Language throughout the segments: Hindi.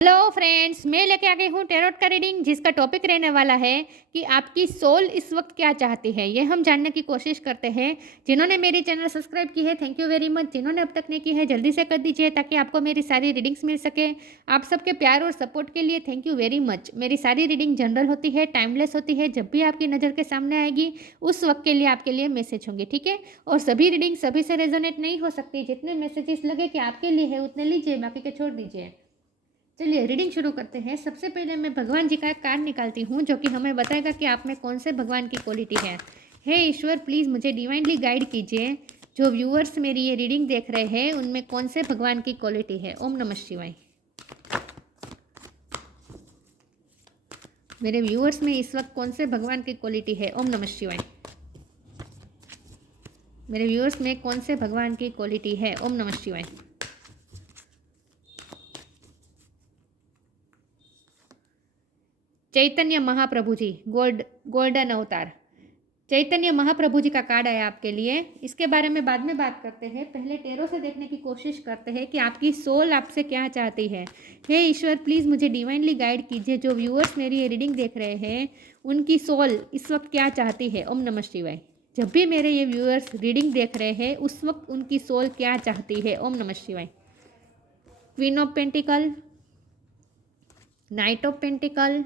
हेलो फ्रेंड्स, मैं लेके आ गई हूँ टैरोट का रीडिंग, जिसका टॉपिक रहने वाला है कि आपकी सोल इस वक्त क्या चाहती है। ये हम जानने की कोशिश करते हैं। जिन्होंने मेरी चैनल सब्सक्राइब की है, थैंक यू वेरी मच। जिन्होंने अब तक नहीं की है, जल्दी से कर दीजिए ताकि आपको मेरी सारी रीडिंग्स मिल सके। आप सबके प्यार और सपोर्ट के लिए थैंक यू वेरी मच। मेरी सारी रीडिंग जनरल होती है, टाइमलेस होती है। जब भी आपकी नज़र के सामने आएगी उस वक्त के लिए आपके लिए मैसेज होंगे, ठीक है। और सभी रीडिंग सभी से रेजोनेट नहीं हो सकती। जितने मैसेजेस लगे कि आपके लिए है उतने लीजिए, बाकी के छोड़ दीजिए। चलिए रीडिंग शुरू करते हैं। सबसे पहले मैं भगवान जी का एक कार्ड निकालती हूँ जो कि हमें बताएगा कि आप में कौन से भगवान की क्वालिटी है। हे ईश्वर, प्लीज़ मुझे डिवाइनली गाइड कीजिए। जो व्यूअर्स मेरी ये रीडिंग देख रहे हैं उनमें कौन से भगवान की क्वालिटी है। ओम नमः शिवाय। मेरे व्यूअर्स में इस वक्त कौन से भगवान की क्वालिटी है। ओम नमः शिवाय। मेरे व्यूअर्स में कौन से भगवान की क्वालिटी है। ओम नमः शिवाय। चैतन्य महाप्रभु जी, गोल्डन अवतार। चैतन्य महाप्रभु जी का कार्ड आया आपके लिए। इसके बारे में बाद में बात करते हैं। पहले टेरो से देखने की कोशिश करते हैं कि आपकी सोल आपसे क्या चाहती है। हे ईश्वर, प्लीज़ मुझे डिवाइनली गाइड कीजिए। जो व्यूअर्स मेरी ये रीडिंग देख रहे हैं उनकी सोल इस वक्त क्या चाहती है। ओम नमः शिवाय। जब भी मेरे ये व्यूअर्स रीडिंग देख रहे हैं उस वक्त उनकी सोल क्या चाहती है। ओम नमः शिवाय। Queen of pentacle, night of pentacle.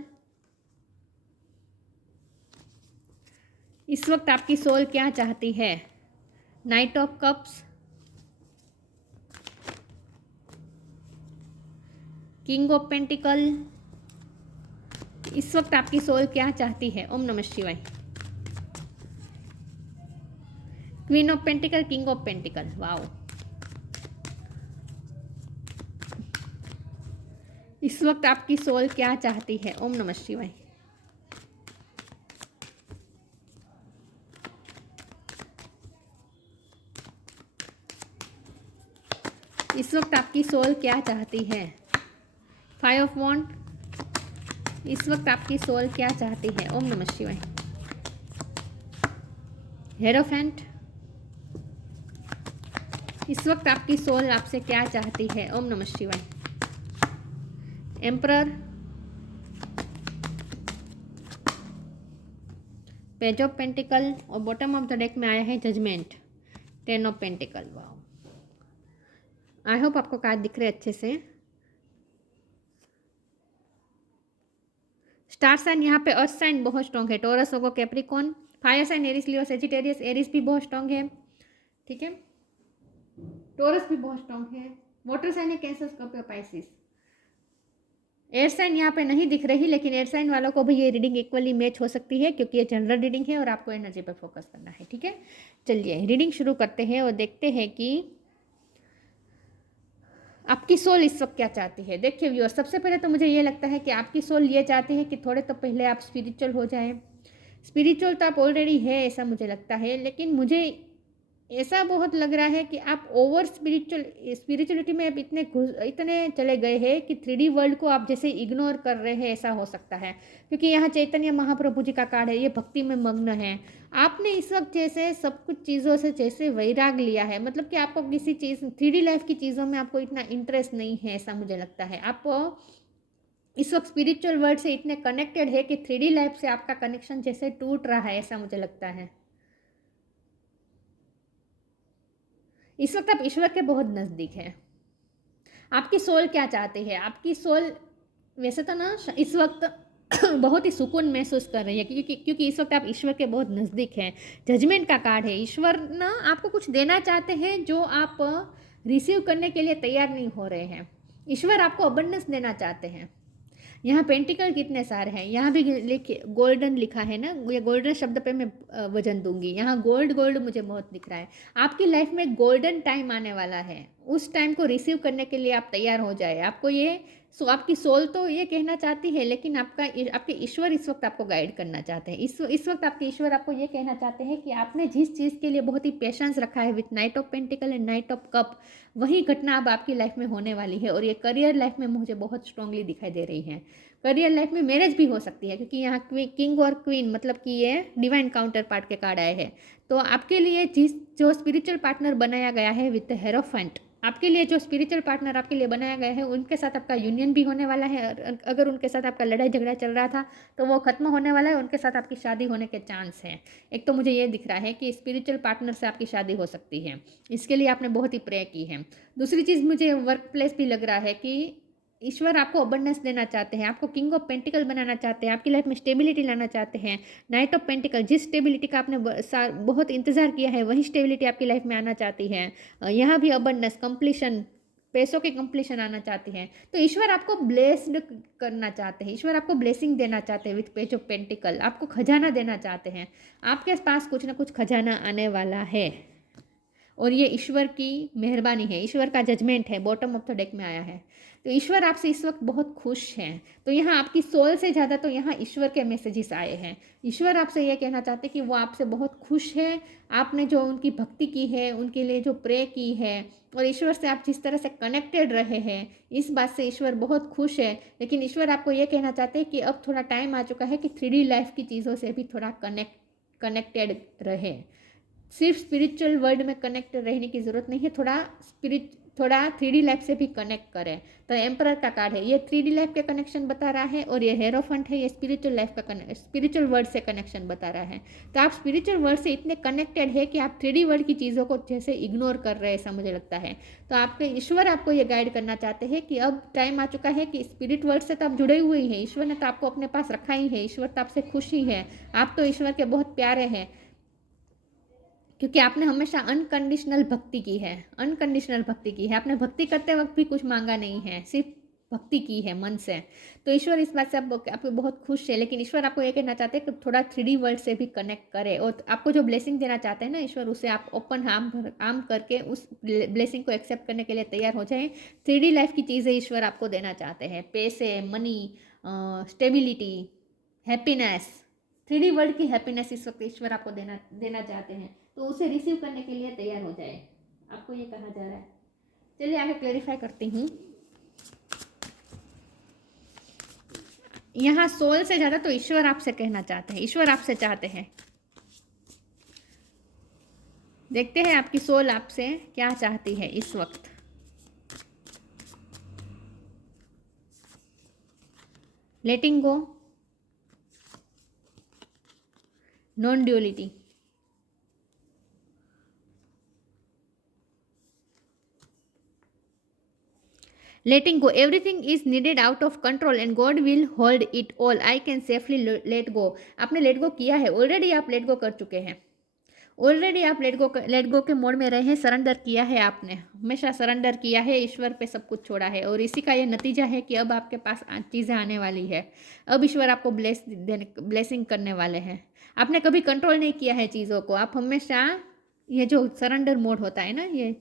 इस वक्त आपकी सोल क्या चाहती है। Night of cups, king of pentacle. इस वक्त आपकी सोल क्या चाहती है। ओम नमः शिवाय। Queen of pentacle, king of pentacle. Wow. इस वक्त आपकी सोल क्या चाहती है। ओम नमः शिवाय। इस वक्त आपकी सोल क्या चाहती है। फाइव ऑफ वॉन्ड। इस वक्त आपकी सोल क्या चाहती है। ओम नमः शिवाय। हेरोफेंट। इस वक्त आपकी सोल आपसे क्या चाहती है। ओम नमः शिवाय। एम्परर। पेज ऑफ पेंटिकल और बॉटम ऑफ द डेक में आया है judgement, ten of pentacle. Wow. I hope आपको कार्ड दिख रहे अच्छे से। स्टार साइन यहाँ पे अर्थ साइन बहुत स्ट्रॉन्ग है। Taurus, Virgo, Capricorn. Fire sign Aries, Leo, Sagittarius. Aries भी बहुत स्ट्रॉन्ग है, ठीक है। टोरस भी बहुत स्ट्रॉन्ग है। वाटर साइन है Cancer, Scorpio, Pisces. Air sign यहाँ पे नहीं दिख रही, लेकिन एयर साइन वालों को भी ये रीडिंग इक्वली मैच हो सकती है क्योंकि ये जनरल रीडिंग है और आपको एनर्जी पर फोकस करना है, ठीक है। चलिए रीडिंग शुरू करते हैं और देखते हैं कि आपकी सोल इस वक्त क्या चाहती है। देखिए व्यूअर, सबसे पहले तो मुझे ये लगता है कि आपकी सोल ये चाहती है कि थोड़े तो पहले आप स्पिरिचुअल हो जाएं। स्पिरिचुअल तो आप ऑलरेडी है ऐसा मुझे लगता है, लेकिन मुझे ऐसा बहुत लग रहा है कि आप ओवर स्पिरिचुअलिटी में अब इतने चले गए हैं कि 3D वर्ल्ड को आप जैसे इग्नोर कर रहे हैं, ऐसा हो सकता है। क्योंकि यहाँ चैतन्य महाप्रभु जी का कार्ड है, ये भक्ति में मग्न है। आपने इस वक्त जैसे सब कुछ चीज़ों से जैसे वैराग लिया है, मतलब कि आपको किसी चीज़ 3D लाइफ की चीज़ों में आपको इतना इंटरेस्ट नहीं है, ऐसा मुझे लगता है। आप इस वक्त स्पिरिचुअल वर्ल्ड से इतने कनेक्टेड है कि 3D लाइफ से आपका कनेक्शन जैसे टूट रहा है, ऐसा मुझे लगता है। इस वक्त आप ईश्वर के बहुत नज़दीक हैं। आपकी सोल क्या चाहती है। आपकी सोल वैसे तो ना इस वक्त बहुत ही सुकून महसूस कर रही है क्योंकि इस वक्त आप ईश्वर के बहुत नज़दीक हैं। जजमेंट का कार्ड है। ईश्वर ना आपको कुछ देना चाहते हैं जो आप रिसीव करने के लिए तैयार नहीं हो रहे हैं। ईश्वर आपको अबंडेंस देना चाहते हैं। यहाँ पेंटिकल कितने सारे हैं, यहाँ भी लिखे गोल्डन लिखा है ना, ये गोल्डन शब्द पे मैं वजन दूंगी। यहाँ गोल्ड गोल्ड मुझे बहुत दिख रहा है। आपकी लाइफ में गोल्डन टाइम आने वाला है, उस टाइम को रिसीव करने के लिए आप तैयार हो जाए। आपको ये आपकी सोल तो ये कहना चाहती है, लेकिन आपके ईश्वर इस वक्त आपको गाइड करना चाहते हैं। इस वक्त आपके ईश्वर आपको ये कहना चाहते हैं कि आपने जिस चीज़ के लिए बहुत ही पेशेंस रखा है with night of pentacle and night of cup, वही घटना अब आपकी लाइफ में होने वाली है। और ये करियर लाइफ में मुझे बहुत स्ट्रांगली दिखाई दे रही है। करियर लाइफ में मैरिज भी हो सकती है क्योंकि यहाँ किंग और क्वीन मतलब कि ये डिवाइन काउंटर पार्ट के कार्ड आए हैं। तो आपके लिए जो स्पिरिचुअल पार्टनर बनाया गया है विद हेरोफेंट, आपके लिए जो स्पिरिचुअल पार्टनर आपके लिए बनाया गया है उनके साथ आपका यूनियन भी होने वाला है। अगर उनके साथ आपका लड़ाई झगड़ा चल रहा था तो वो खत्म होने वाला है, उनके साथ आपकी शादी होने के चांस हैं। एक तो मुझे ये दिख रहा है कि स्पिरिचुअल पार्टनर से आपकी शादी हो सकती है, इसके लिए आपने बहुत ही प्रे की है। दूसरी चीज़ मुझे वर्क प्लेस भी लग रहा है कि ईश्वर आपको अबंडेंस देना चाहते हैं, आपको किंग ऑफ पेंटिकल बनाना चाहते हैं, आपकी लाइफ में स्टेबिलिटी लाना चाहते हैं। नाइट ऑफ पेंटिकल, जिस स्टेबिलिटी का आपने बहुत इंतजार किया है वही स्टेबिलिटी आपकी लाइफ में आना चाहती है। यहाँ भी अबंडेंस, कंप्लीशन, पैसों की कंप्लीशन आना चाहती है। तो ईश्वर आपको ब्लेस्ड करना चाहते हैं, ईश्वर आपको ब्लेसिंग देना चाहते हैं विथ पेज ऑफ पेंटिकल, आपको खजाना देना चाहते हैं। आपके पास कुछ ना कुछ खजाना आने वाला है और ये ईश्वर की मेहरबानी है, ईश्वर का जजमेंट है, बॉटम ऑफ द डेक में आया है। तो ईश्वर आपसे इस वक्त बहुत खुश हैं। तो यहाँ आपकी सोल से ज़्यादा तो यहाँ ईश्वर के मैसेजेस आए हैं। ईश्वर आपसे ये कहना चाहते हैं कि वो आपसे बहुत खुश है, आपने जो उनकी भक्ति की है, उनके लिए जो प्रे की है और ईश्वर से आप जिस तरह से कनेक्टेड रहे हैं, इस बात से ईश्वर बहुत खुश है। लेकिन ईश्वर आपको ये कहना चाहते हैं कि अब थोड़ा टाइम आ चुका है कि 3D लाइफ की चीज़ों से भी थोड़ा कनेक्टेड रहे। सिर्फ स्पिरिचुअल वर्ल्ड में कनेक्ट रहने की ज़रूरत नहीं है, थोड़ा 3D लाइफ से भी कनेक्ट करें। तो एम्परर का कार्ड है, ये 3D लाइफ के कनेक्शन बता रहा है और ये हेरोफेंट है, ये स्पिरिचुअल लाइफ का स्पिरिचुअल वर्ल्ड से कनेक्शन बता रहा है। तो आप स्पिरिचुअल वर्ल्ड से इतने कनेक्टेड है कि आप 3D वर्ल्ड की चीज़ों को जैसे इग्नोर कर रहे हैं, ऐसा मुझे लगता है। तो आपके ईश्वर आपको ये गाइड करना चाहते हैं कि अब टाइम आ चुका है कि स्पिरिट वर्ल्ड से तो आप जुड़े हुए ही हैं, ईश्वर ने तो आपको अपने पास रखा ही है, ईश्वर तो आपसे खुश ही है, आप तो ईश्वर के बहुत प्यारे हैं, क्योंकि आपने हमेशा अनकंडीशनल भक्ति की है, अनकंडीशनल भक्ति की है। आपने भक्ति करते वक्त भी कुछ मांगा नहीं है, सिर्फ भक्ति की है मन से। तो ईश्वर इस बात से आपको बहुत खुश है। लेकिन ईश्वर आपको ये कहना चाहते हैं कि थोड़ा 3D वर्ल्ड से भी कनेक्ट करें और आपको जो ब्लेसिंग देना चाहते हैं ना ईश्वर, उसे आप ओपन आर्म करके उस ब्लेसिंग को एक्सेप्ट करने के लिए तैयार हो जाएं। 3D लाइफ की चीज़ें ईश्वर आपको देना चाहते हैं, पैसे, money, stability, happiness, 3D world की हैप्पीनेस इस वक्त ईश्वर आपको देना चाहते हैं। तो उसे रिसीव करने के लिए तैयार हो जाए, आपको ये कहा जा रहा है। चलिए आगे क्लेरिफाई करती हूँ। यहाँ सोल से ज़्यादा तो ईश्वर आपसे कहना चाहते हैं, ईश्वर आपसे चाहते हैं। देखते हैं आपकी सोल आपसे क्या चाहती है इस वक्त। Letting go, non duality, letting go, everything is needed out of control and God will hold it all, I can safely let go। आपने लेट गो किया है ऑलरेडी, आप लेट गो कर चुके हैं ऑलरेडी, आप लेट गो के मोड में रहे हैं, सरेंडर किया है, आपने हमेशा सरेंडर किया है, ईश्वर पे सब कुछ छोड़ा है और इसी का ये नतीजा है कि अब आपके पास चीज़ें आने वाली है। अब ईश्वर आपको ब्लेसिंग करने वाले हैं। आपने कभी कंट्रोल नहीं किया है चीज़ों को, आप हमेशा, ये जो सरेंडर मोड होता है ना, ये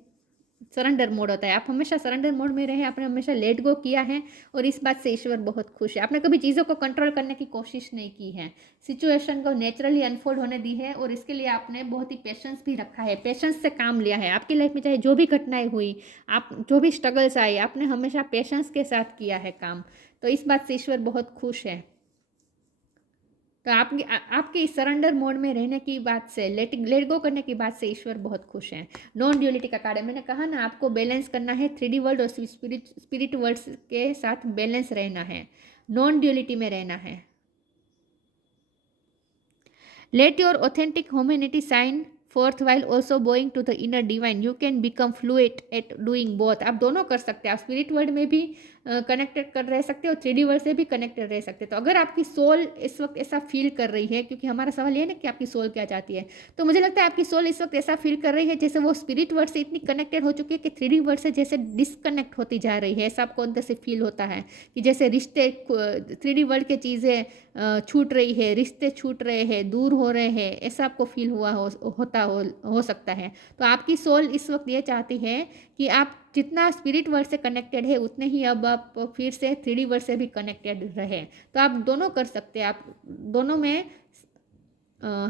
सरेंडर मोड होता है, आप हमेशा सरेंडर मोड में रहे, आपने हमेशा लेट गो किया है और इस बात से ईश्वर बहुत खुश है। आपने कभी चीज़ों को कंट्रोल करने की कोशिश नहीं की है, सिचुएशन को नेचुरली अनफोल्ड होने दी है और इसके लिए आपने बहुत ही पेशेंस भी रखा है, पेशेंस से काम लिया है। आपकी लाइफ में चाहे जो भी घटनाएं हुई, आप जो भी स्ट्रगल्स आई, आपने हमेशा पेशेंस के साथ किया है काम। तो इस बात से ईश्वर बहुत खुश है। तो आपके इस सरेंडर मोड में रहने की बात से, लेट गो करने की बात से ईश्वर बहुत खुश हैं। नॉन ड्यूअलिटी का कार्ड है, मैंने कहा ना आपको बैलेंस करना है, 3D वर्ल्ड और स्पिरिट वर्ल्ड के साथ बैलेंस रहना है, नॉन ड्यूअलिटी में रहना है। Let your authentic humanity shine forth while also going to the inner divine, you can become fluent at doing both. आप दोनों कर सकते हैं, आप स्पिरिट वर्ल्ड में भी कनेक्टेड कर रह सकते हो और 3D वर्ल्ड से भी कनेक्टेड रह सकते हैं। तो अगर आपकी सोल इस वक्त ऐसा फील कर रही है, क्योंकि हमारा सवाल ये है ना कि आपकी सोल क्या चाहती है, तो मुझे लगता है आपकी सोल इस वक्त ऐसा फील कर रही है जैसे वो स्पिरिट वर्ल्ड से इतनी कनेक्टेड हो चुकी है कि 3D वर्ल्ड से जैसे डिसकनेक्ट होती जा रही है। ऐसा आपको अंदर से फील होता है कि जैसे रिश्ते, 3D वर्ल्ड की चीज़ें छूट रही है, रिश्ते छूट रहे हैं, दूर हो रहे हैं, ऐसा आपको फील हो सकता है। तो आपकी सोल इस वक्त ये चाहती है कि आप जितना स्पिरिट वर्ल्ड से कनेक्टेड है उतने ही अब आप फिर से 3D वर्ल्ड से भी कनेक्टेड रहे। तो आप दोनों कर सकते हैं, आप दोनों में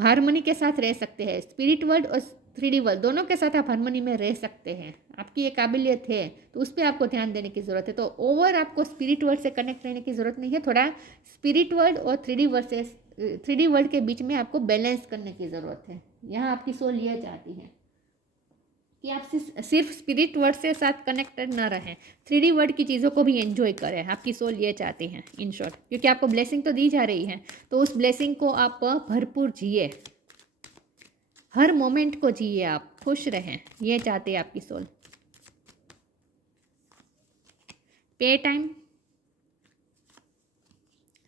हारमोनी के साथ रह सकते हैं, स्पिरिट वर्ल्ड और 3D वर्ल्ड दोनों के साथ आप हारमोनी में रह सकते हैं। आपकी ये काबिलियत है, तो उस पर आपको ध्यान देने की ज़रूरत है। तो ओवर आपको स्पिरिट वर्ल्ड से कनेक्ट रहने की ज़रूरत नहीं है, थोड़ा स्पिरिट वर्ल्ड और 3D वर्ल्ड के बीच में आपको बैलेंस करने की ज़रूरत है। यहाँ आपकी सोल ये चाहती है कि आप सिर्फ स्पिरिट वर्ल्ड से साथ कनेक्टेड ना रहें, 3D वर्ल्ड की चीज़ों को भी एंजॉय करें। आपकी सोल ये चाहती है इन शॉर्ट, क्योंकि आपको ब्लेसिंग तो दी जा रही है, तो उस ब्लेसिंग को आप भरपूर जिए, हर मोमेंट को जिए, आप खुश रहें, ये चाहती है आपकी सोल। पे टाइम,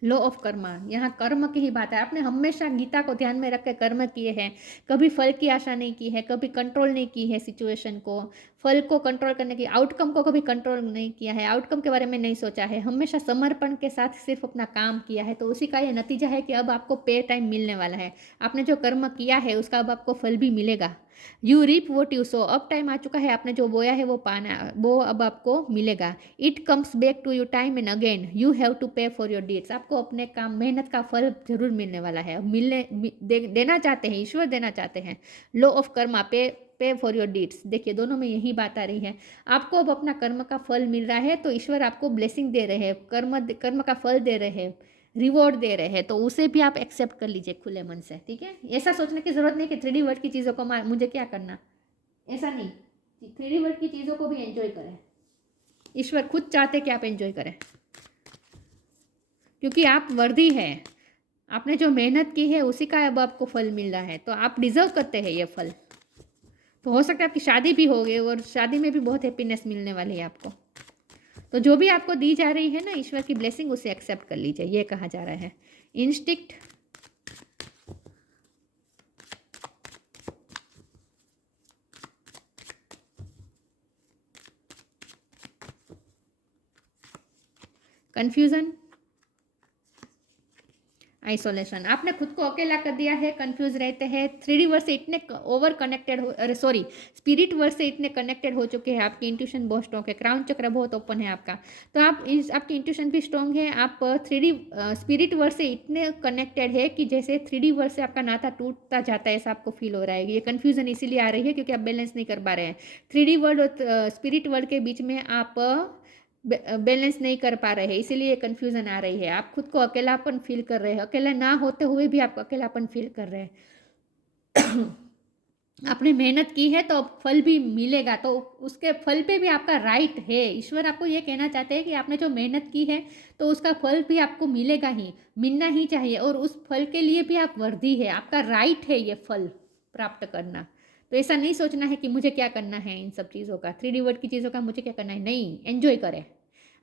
लॉ ऑफ कर्मा, यहाँ कर्म की ही बात है। आपने हमेशा गीता को ध्यान में रख के कर्म किए हैं, कभी फल की आशा नहीं की है, कभी कंट्रोल नहीं की है सिचुएशन को, फल को कंट्रोल करने की, आउटकम को कभी कंट्रोल नहीं किया है, आउटकम के बारे में नहीं सोचा है, हमेशा समर्पण के साथ सिर्फ अपना काम किया है। तो उसी का ये नतीजा है कि अब आपको पे टाइम मिलने वाला है। आपने जो कर्म किया है उसका अब आपको फल भी मिलेगा। You reap what you sow, अब टाइम आ चुका है, आपने जो बोया है वो पाना, वो अब आपको मिलेगा। It comes back to you time and again, you have to pay for your deeds, आपको अपने काम मेहनत का फल जरूर मिलने वाला है। देना चाहते हैं, ईश्वर देना चाहते हैं। लॉ ऑफ कर्मा, पे फॉर योर डीड्स, देखिए दोनों में यही बात आ रही है। आपको अब अपना कर्म का फल मिल रहा है, तो ईश्वर आपको ब्लेसिंग दे रहे हैं, कर्म का फल दे रहे हैं, रिवॉर्ड दे रहे हैं, तो उसे भी आप एक्सेप्ट कर लीजिए खुले मन से, ठीक है। ऐसा सोचने की जरूरत नहीं कि 3D वर्ल्ड की चीज़ों को मुझे क्या करना, ऐसा नहीं। 3D वर्ल्ड की चीज़ों को भी एंजॉय करें, ईश्वर खुद चाहते कि आप एंजॉय करें, क्योंकि आप वर्दी है, आपने जो मेहनत की है उसी का अब आपको फल मिल रहा है, तो आप डिजर्व करते हैं ये फल। तो हो सकता है आपकी शादी भी हो गई और शादी में भी बहुत हैप्पीनेस मिलने वाली है आपको। तो जो भी आपको दी जा रही है ना ईश्वर की ब्लेसिंग, उसे एक्सेप्ट कर लीजिए, ये कहा जा रहा है। इंस्टिक्ट, कंफ्यूजन, आइसोलेशन, आपने खुद को अकेला कर दिया है, कंफ्यूज रहते हैं, 3D वर्ड से इतने ओवर कनेक्टेड हो, अरे सॉरी, स्पिरिट वर्ड से इतने कनेक्टेड हो चुके हैं, आपकी इंट्यूशन बहुत स्ट्रॉन्ग है, क्राउन चक्र बहुत ओपन है आपका, तो आपकी इंट्यूशन भी स्ट्रॉन्ग है, आप 3D स्पिरिट वर्ड से इतने कनेक्टेड है कि जैसे 3D वर्ड से आपका नाता टूटता जाता है, ऐसा आपको फील हो रहा है। ये कन्फ्यूजन इसीलिए आ रही है क्योंकि आप बैलेंस नहीं कर पा रहे हैं। 3D वर्ल्ड और स्पिरिट वर्ल्ड के बीच में आप बैलेंस नहीं कर पा रहे हैं, इसीलिए कन्फ्यूजन आ रही है। आप खुद को अकेलापन फील कर रहे हैं, अकेला ना होते हुए भी आप अकेलापन फील कर रहे हैं। आपने मेहनत की है तो फल भी मिलेगा, तो उसके फल पे भी आपका राइट है। ईश्वर आपको ये कहना चाहते हैं कि आपने जो मेहनत की है तो उसका फल भी आपको मिलेगा ही, मिलना ही चाहिए, और उस फल के लिए भी आप वर्दी है, आपका राइट है ये फल प्राप्त करना। तो ऐसा नहीं सोचना है कि मुझे क्या करना है इन सब चीज़ों का, 3D वर्ड की चीज़ों का मुझे क्या करना है, नहीं, एंजॉय करें।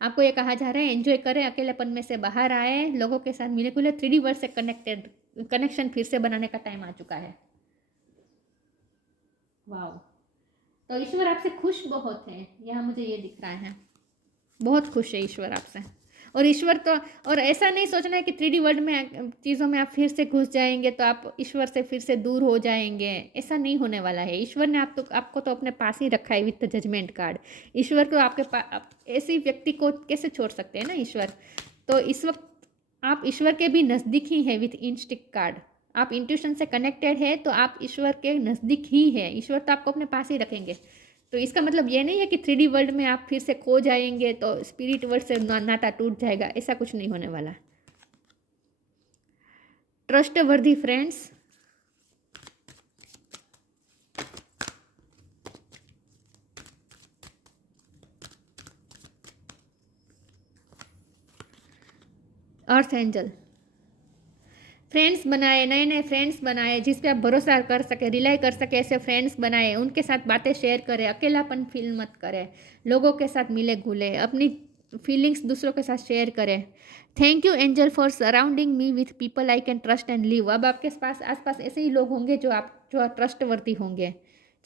आपको ये कहा जा रहा है एंजॉय करें, अकेलेपन में से बाहर आए, लोगों के साथ मिले खुले, 3D वर्ड से कनेक्शन फिर से बनाने का टाइम आ चुका है। वाह, तो ईश्वर आपसे खुश बहुत है, यहाँ मुझे ये दिख रहा है, बहुत खुश है ईश्वर आपसे। और ईश्वर तो, और ऐसा नहीं सोचना है कि 3D वर्ल्ड में चीज़ों में आप फिर से घुस जाएंगे तो आप ईश्वर से फिर से दूर हो जाएंगे, ऐसा नहीं होने वाला है। ईश्वर ने आपको तो अपने पास ही रखा है विथ द जजमेंट कार्ड। ईश्वर को आपके पास, ऐसी व्यक्ति को कैसे छोड़ सकते हैं ना ईश्वर। तो इस वक्त आप ईश्वर के भी नज़दीक ही है विथ इंस्टिक कार्ड। आप इंट्यूशन से कनेक्टेड है तो आप ईश्वर के नज़दीक ही है, ईश्वर तो आपको अपने पास ही रखेंगे। तो इसका मतलब ये नहीं है कि 3D वर्ल्ड में आप फिर से खो जाएंगे तो स्पिरिट वर्ल्ड से नाता टूट जाएगा, ऐसा कुछ नहीं होने वाला। ट्रस्ट वर्दी फ्रेंड्स, अर्थ एंजल, फ्रेंड्स बनाए, नए नए फ्रेंड्स बनाए जिस पे आप भरोसा कर सके, रिलाई कर सके, ऐसे फ्रेंड्स बनाए, उनके साथ बातें शेयर करें, अकेलापन फील मत करें, लोगों के साथ मिले घुले, अपनी फीलिंग्स दूसरों के साथ शेयर करें। Thank you angel for surrounding me with people I can trust and live. अब आपके पास आसपास ऐसे ही लोग होंगे जो ट्रस्ट वर्दी होंगे,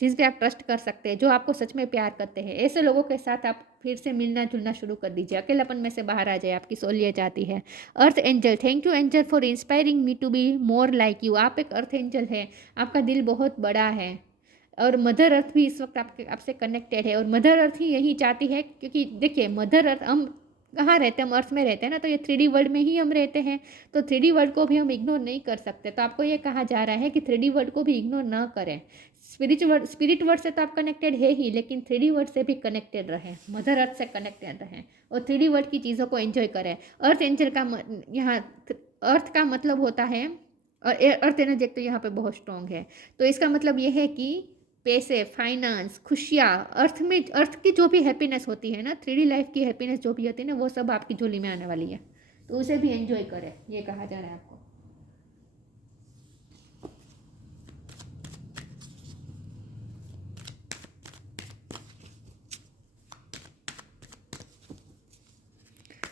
जिस पे आप ट्रस्ट कर सकते हैं, जो आपको सच में प्यार करते हैं। ऐसे लोगों के साथ आप फिर से मिलना जुलना शुरू कर दीजिए, अकेलापन में से बाहर आ जाए, आपकी सोल ये चाहती है। Earth angel, thank you angel for inspiring me to be more like you. आप एक अर्थ एंजल है, आपका दिल बहुत बड़ा है, और मदर अर्थ भी इस वक्त आपसे कनेक्टेड है, और मदर अर्थ ही यही चाहती है, क्योंकि देखिए मदर अर्थ, हम कहाँ रहते हैं, हम अर्थ में रहते हैं ना, तो ये 3D वर्ल्ड में ही हम रहते हैं, तो 3D वर्ल्ड को भी हम इग्नोर नहीं कर सकते। तो आपको ये कहा जा रहा है कि 3D वर्ल्ड को भी इग्नोर ना करें। स्पिरिट वर्ल्ड से तो आप कनेक्टेड है ही, लेकिन 3D वर्ल्ड से भी कनेक्टेड रहें, मदर अर्थ से कनेक्टेड रहें, और 3D वर्ल्ड की चीज़ों को एंजॉय करें। अर्थ एंजल का यहाँ अर्थ का मतलब होता है और अर्थ एनर्जी तो यहाँ पे बहुत स्ट्रॉन्ग है। तो इसका मतलब ये है कि पैसे, फाइनेंस, खुशियाँ, अर्थ की जो भी हैप्पीनेस होती है ना, 3D लाइफ की हैप्पीनेस जो भी होती है ना, वो सब आपकी झोली में आने वाली है। तो उसे भी एंजॉय करें, ये कहा जा रहा है आपको।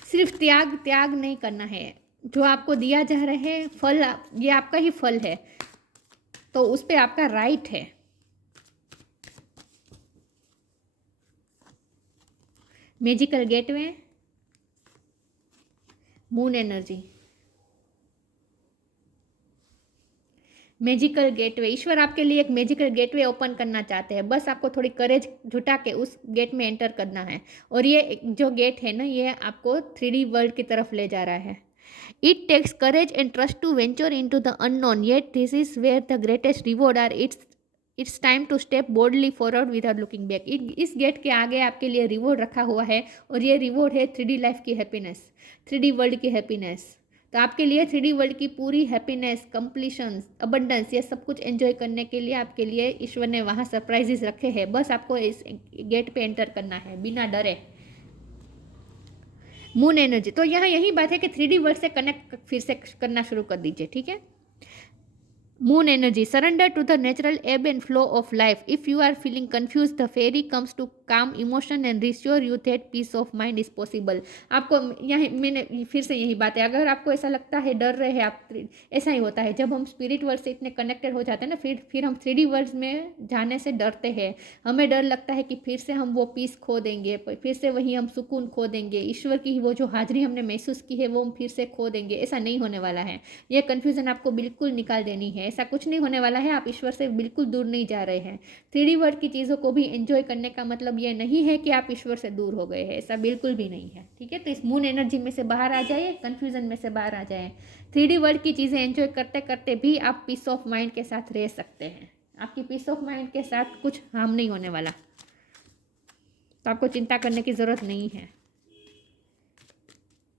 सिर्फ त्याग त्याग नहीं करना है, जो आपको दिया जा रहा है फल, ये आपका ही फल है, तो उस पर आपका राइट है। Magical gateway, moon energy, magical gateway, ईश्वर आपके लिए एक मैजिकल गेटवे ओपन करना चाहते हैं। बस आपको थोड़ी करेज जुटा के उस गेट में एंटर करना है। और ये जो गेट है ना, ये आपको 3D वर्ल्ड की तरफ ले जा रहा है। It takes courage and trust to venture into the unknown, yet this is where the greatest reward are. It's time to step boldly forward without looking back. इस गेट के आगे आपके लिए रिवॉर्ड रखा हुआ है, और ये रिवॉर्ड है 3D लाइफ की हैप्पीनेस, 3D वर्ल्ड की हैप्पीनेस। तो आपके लिए 3D वर्ल्ड की पूरी हैप्पीनेस, कंप्लीशन, अबंडेंस, ये सब कुछ एंजॉय करने के लिए आपके लिए ईश्वर ने वहाँ सरप्राइजेस रखे हैं। बस आपको इस गेट पे एंटर करना है बिना डरे। मून एनर्जी, तो यहाँ यही बात है कि 3D वर्ल्ड से कनेक्ट फिर से करना शुरू कर दीजिए, ठीक है। Moon energy, surrender to the natural ebb and flow of life. If you are feeling confused, the fairy comes to calm emotion and reassure you that peace of mind is possible. आपको यहाँ मैंने फिर से यही बात है, अगर आपको ऐसा लगता है डर रहे हैं आप, ऐसा ही होता है जब हम स्पिरिट वर्ल्ड से इतने कनेक्टेड हो जाते हैं ना, फिर हम 3D वर्ल्ड में जाने से डरते हैं। हमें डर लगता है कि फिर से हम वो पीस खो देंगे, फिर से वही हम सुकून खो देंगे, ईश्वर की वो जो हाजिरी हमने महसूस की है वो हम फिर से खो देंगे। ऐसा नहीं होने वाला है। ये कन्फ्यूज़न आपको बिल्कुल निकाल देनी है। ऐसा कुछ नहीं होने वाला है। आप ईश्वर से बिल्कुल दूर नहीं जा रहे हैं। 3D वर्ल्ड की चीज़ों को भी एंजॉय करने का मतलब ये नहीं है कि आप ईश्वर से दूर हो गए हैं, ऐसा बिल्कुल भी नहीं है, ठीक है। तो इस मून एनर्जी में से बाहर आ जाइए, कन्फ्यूज़न में से बाहर आ जाए। 3D वर्ल्ड की चीज़ें एंजॉय करते करते भी आप पीस ऑफ माइंड के साथ रह सकते हैं। आपकी पीस ऑफ माइंड के साथ कुछ हार्म नहीं होने वाला, तो आपको चिंता करने की ज़रूरत नहीं है।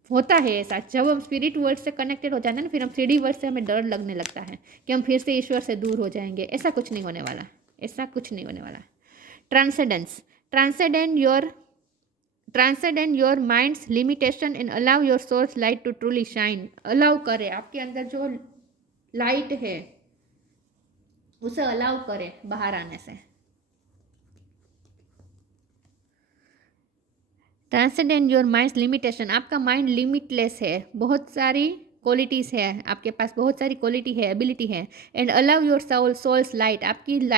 होता है ऐसा, जब हम स्पिरिट वर्ल्ड से कनेक्टेड हो जाते हैं ना, फिर हम 3D वर्ल्ड से हमें डर लगने लगता है कि हम फिर से ईश्वर से दूर हो जाएंगे। ऐसा कुछ नहीं होने वाला, ऐसा कुछ नहीं होने वाला। Transcendence, transcendent your mind's limitation and allow your source light to truly shine. Allow करे, आपके अंदर जो लाइट है उसे अलाउ करे बाहर आने से। ट्रांसेंडेंट योर माइंड्स लिमिटेशन, आपका माइंड लिमिटलेस है, बहुत सारी क्वालिटीज़ है आपके पास, बहुत सारी क्वालिटी है, एबिलिटी है। And allow your soul's light, आपकी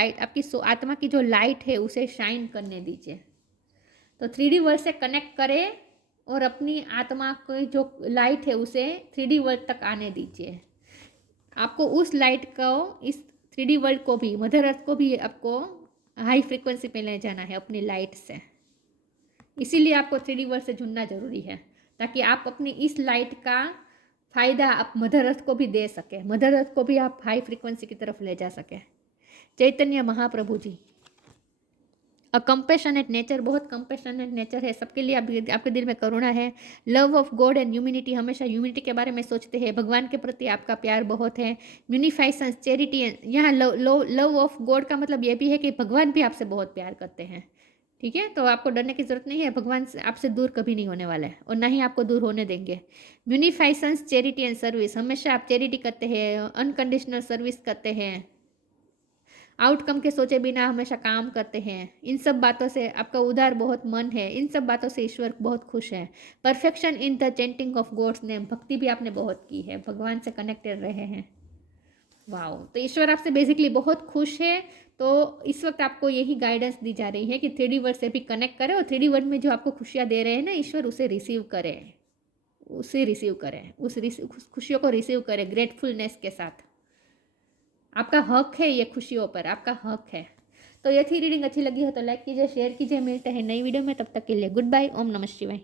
आत्मा की जो लाइट है उसे शाइन करने दीजिए। तो 3D वर्ल्ड से कनेक्ट करें और अपनी आत्मा की जो लाइट है उसे 3D वर्ल्ड तक आने दीजिए। आपको उस लाइट को, इस 3D वर्ल्ड को भी, मदर अर्थ को भी आपको हाई फ्रिक्वेंसी पे ले जाना है अपनी लाइट से। इसीलिए आपको 3D वर्ल्ड से जुड़ना जरूरी है, ताकि आप अपनी इस लाइट का फ़ायदा आप मदर अर्थ को भी दे सके, मदर अर्थ को भी आप हाई फ्रिक्वेंसी की तरफ ले जा सके। चैतन्य महाप्रभु जी, अ कंपैशनेट नेचर, बहुत कंपैशनेट नेचर है सबके लिए। आपके दिल में करुणा है। Love of God and humanity, हमेशा ह्यूमिनिटी के बारे में सोचते हैं, भगवान के प्रति आपका प्यार बहुत है। म्यूनिफाइसेंस, चैरिटी, यहाँ लव ऑफ गॉड का मतलब ये भी है कि भगवान भी आपसे बहुत प्यार करते हैं, ठीक है। तो आपको डरने की ज़रूरत नहीं है, भगवान आपसे दूर कभी नहीं होने वाला है और ना ही आपको दूर होने देंगे। म्यूनिफाइसेंस, चैरिटी एंड सर्विस, हमेशा आप चैरिटी करते हैं, अनकंडीशनल सर्विस करते हैं, आउटकम के सोचे बिना हमेशा काम करते हैं। इन सब बातों से आपका उदार बहुत मन है, इन सब बातों से ईश्वर बहुत खुश है। Perfection in the chanting of god's name, भक्ति भी आपने बहुत की है, भगवान से कनेक्टेड रहे हैं। वाओ, तो ईश्वर आपसे बेसिकली बहुत खुश है। तो इस वक्त आपको यही गाइडेंस दी जा रही है कि 3D वर्ल्ड से भी कनेक्ट करें और 3D वर्ल्ड में जो आपको खुशियाँ दे रहे हैं ना ईश्वर, उसे रिसीव करें, उस खुशियों को रिसीव करें ग्रेटफुलनेस के साथ। आपका हक है, ये खुशियों पर आपका हक है। तो ये थी रीडिंग, अच्छी लगी हो तो लाइक कीजिए, शेयर कीजिए। मिलते हैं नई वीडियो में, तब तक के लिए गुड बाय। ओम नमः शिवाय।